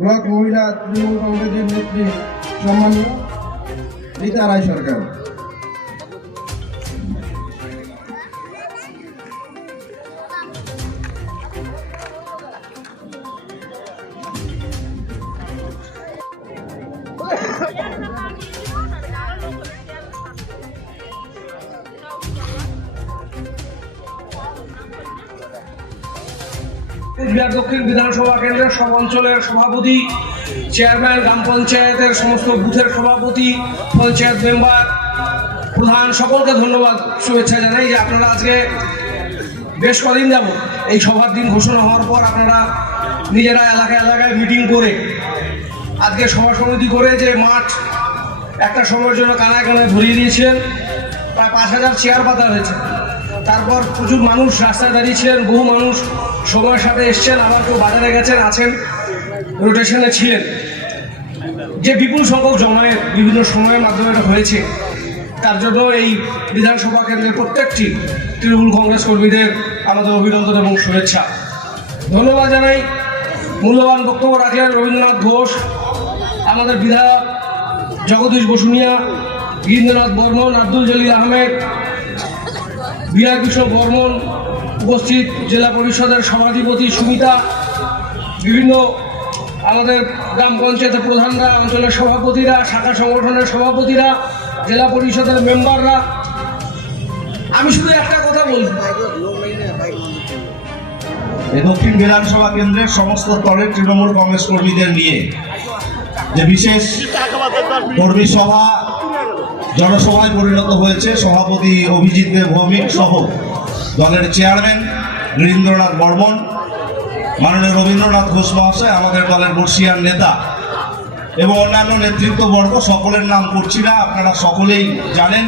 Block মহিলা তৃণমূল কংগ্রেসের নেত্রী সম্মানীয় রীতা রায় সরকার। কুচবিহার দক্ষিণ বিধানসভা কেন্দ্রের সব অঞ্চলের সভাপতি চেয়ারম্যান গ্রাম পঞ্চায়েতের সমস্ত বুথের সভাপতি, পঞ্চায়েত মেম্বার প্রধান, সকলকে ধন্যবাদ, শুভেচ্ছা জানাই যে আপনারা আজকে বেশ কদিন যাব এই সভার দিন ঘোষণা হওয়ার পর আপনারা নিজেরা এলাকায় এলাকায় মিটিং করে আজকে সভা সমিতি করে যে মাঠ একটা সময়ের জন্য কানায় কানায় ভরিয়ে দিয়েছিলেন প্রায় পাঁচ হাজার চেয়ার পাতা হয়েছে। তারপর প্রচুর মানুষ রাস্তায় দাঁড়িয়েছিলেন বহু মানুষ সময়ের সাথে এসছেন আবার কেউ বাজারে গেছেন, আছেন রোটেশনে ছিলেন। যে বিপুল সংখ্যক জমায়েত বিভিন্ন সময়ের মাধ্যমে হয়েছে, তার জন্য এই বিধানসভা কেন্দ্রের প্রত্যেকটি তৃণমূল কংগ্রেস কর্মীদের আমাদের অভিনন্দন এবং শুভেচ্ছা। ধন্যবাদ জানাই। মূল্যবান বক্তব্য রাখলেন রবীন্দ্রনাথ ঘোষ, আমাদের বিধায়ক জগদীশ বসুনিয়া, গিন্দ্রনাথ বর্মন, আব্দুল জলিল আহমেদ বিরাট কৃষ্ণ বর্মন উপস্থিত জেলা পরিষদের সভাধিপতি সুমিতা বিভিন্ন আমাদের গ্রাম পঞ্চায়েতের প্রধানরা অঞ্চলের সভাপতিরা শাখা সংগঠনের সভাপতিরা জেলা পরিষদের মেম্বাররা। আমি শুধু একটা কথা বলব এই দক্ষিণ বিধানসভা কেন্দ্রের সমস্ত স্তরের তৃণমূল কংগ্রেস কর্মীদের নিয়ে যে বিশেষ কর্মী সভা জনসভায় পরিণত হয়েছে সভাপতি অভিজিৎ দেব ভৌমিক সহ দলের চেয়ারম্যান রবীন্দ্রনাথ বর্মন, মাননীয় রবীন্দ্রনাথ ঘোষ মহাশয়, আমাদের দলের বর্ষিয়ার নেতা এবং অন্যান্য নেতৃত্ববর্গ, সকলের নাম করছি না, আপনারা সকলেই জানেন।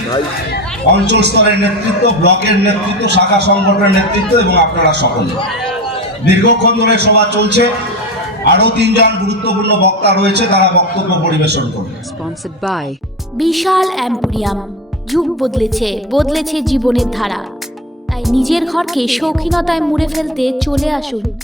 অঞ্চল স্তরের নেতৃত্ব, ব্লকের নেতৃত্ব, শাখা সংগঠনের নেতৃত্ব এবং আপনারা সকলে। দীর্ঘক্ষণ ধরে সভা চলছে। আরও তিনজন গুরুত্বপূর্ণ বক্তা রয়েছে, তারা বক্তব্য পরিবেশন করবে বিশাল অ্যাম্পোরিয়াম। যুগ বদলেছে বদলেছে জীবনের ধারা। তাই নিজের ঘরকে শৌখিনতায় মুড়ে ফেলতে চলে আসুন।